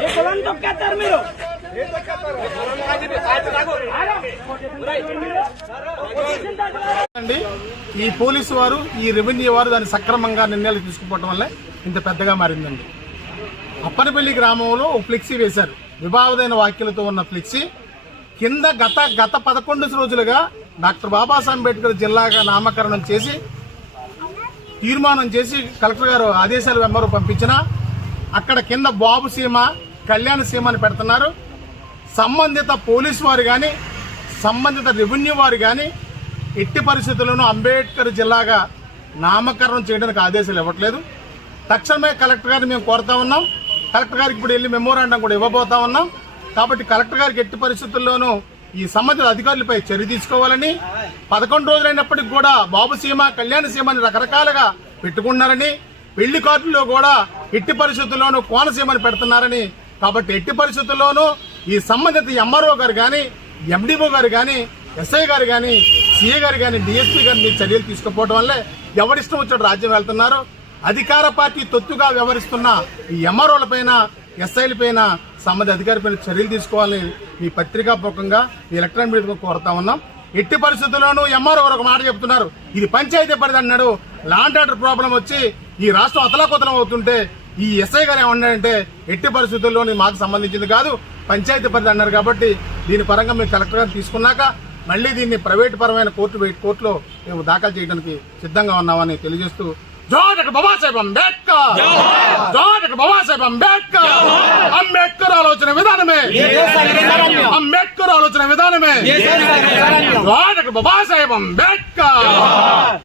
ఏ కులాన్ని తొక్కేస్తారు మీరు? అండి ఈ పోలీసు వారు ఈ రెవెన్యూ వారు దాన్ని సక్రమంగా నిర్ణయాలు తీసుకుపోవటం వల్ల ఇంత పెద్దగా మారిందండి. అప్పనపల్లి గ్రామంలో ఓ ఫ్లెక్సీ వేశారు. వివాహదైన వ్యాఖ్యలతో ఉన్న ఫ్లెక్సీ. కింద గత గత పదకొండు రోజులుగా డాక్టర్ బాబాసాహెబ్ అంబేద్కర్ జిల్లాగా నామకరణం చేసి తీర్మానం చేసి కలెక్టర్ గారు ఆదేశాలు వెంబరు పంపించిన అక్కడ కింద బాబు సీమ కళ్యాణ సీమ పెడుతున్నారు. సంబంధిత పోలీసు వారు కానీ సంబంధిత రెవెన్యూ వారు కానీ ఎట్టి పరిస్థితుల్లోనూ అంబేద్కర్ జిల్లాగా నామకరణం చేయడానికి ఆదేశాలు ఇవ్వట్లేదు. తక్షణమే కలెక్టర్ గారిని మేము కోరుతా ఉన్నాం. కలెక్టర్ గారికి ఇప్పుడు వెళ్ళి మెమోరాండం కూడా ఇవ్వబోతా ఉన్నాం. కాబట్టి కలెక్టర్ గారికి ఎట్టి పరిస్థితుల్లోనూ ఈ సంబంధిత అధికారులపై చర్య తీసుకోవాలని పదకొండు రోజులైనప్పటికి కూడా బాబు సీమ కళ్యాణ సీమ రకరకాలుగా పెట్టుకున్నారని పెళ్ళి కార్డుల్లో కూడా ఎట్టి పరిస్థితుల్లోనూ కోనసీమని పెడుతున్నారని. కాబట్టి ఎట్టి పరిస్థితుల్లోనూ ఈ సంబంధిత ఎంఆర్ఓ గారు కానీ ఎండిఓ గారు కానీ ఎస్ఐ గారు కానీ సిఏ గారు కానీ డిఎస్పీ గారు మీరు చర్యలు తీసుకుపోవడం వల్లే ఎవరిష్టం వచ్చాడు రాజ్యం వెళ్తున్నారు. అధికార పార్టీ తొత్తుగా వ్యవహరిస్తున్న ఈ ఎంఆర్ఓల పైన ఎస్ఐల పైన సంబంధిత అధికారి పైన చర్యలు తీసుకోవాలని మీ పత్రికా పూర్వకంగా ఎలక్ట్రానిక్ మీడియా కోరుతా ఉన్నాం. ఎట్టి పరిస్థితుల్లోనూ ఎంఆర్ఓ గారు ఒక మాట చెప్తున్నారు. ఇది పంచాయతీ పరిధి అన్నాడు. లాండ్ ఆర్డర్ ప్రాబ్లం వచ్చి ఈ రాష్ట్రం అతలాకుతలం అవుతుంటే ఈ ఎస్ఐ గారు ఏమన్నాడంటే ఎట్టి పరిస్థితుల్లోని మాకు సంబంధించింది కాదు. పంచాయతీ పరిధి అన్నారు కాబట్టి దీని పరంగా మేము కలెక్టర్ గారు తీసుకున్నాక మళ్ళీ దీన్ని ప్రైవేట్ పరమైన కోర్టు కోర్టులో మేము దాఖలు చేయడానికి సిద్ధంగా ఉన్నామని తెలియజేస్తూ జోడక బాబాసాహెబ్ అంబేద్కర్! జోడక బాబాసాహెబ్ అంబేద్కర్! అంబేద్కర్ ఆలోచన విధానమే! అంబేద్కర్ ఆలోచన విధానమే! జోడక బాబాసాహెబ్ అంబేద్కర్!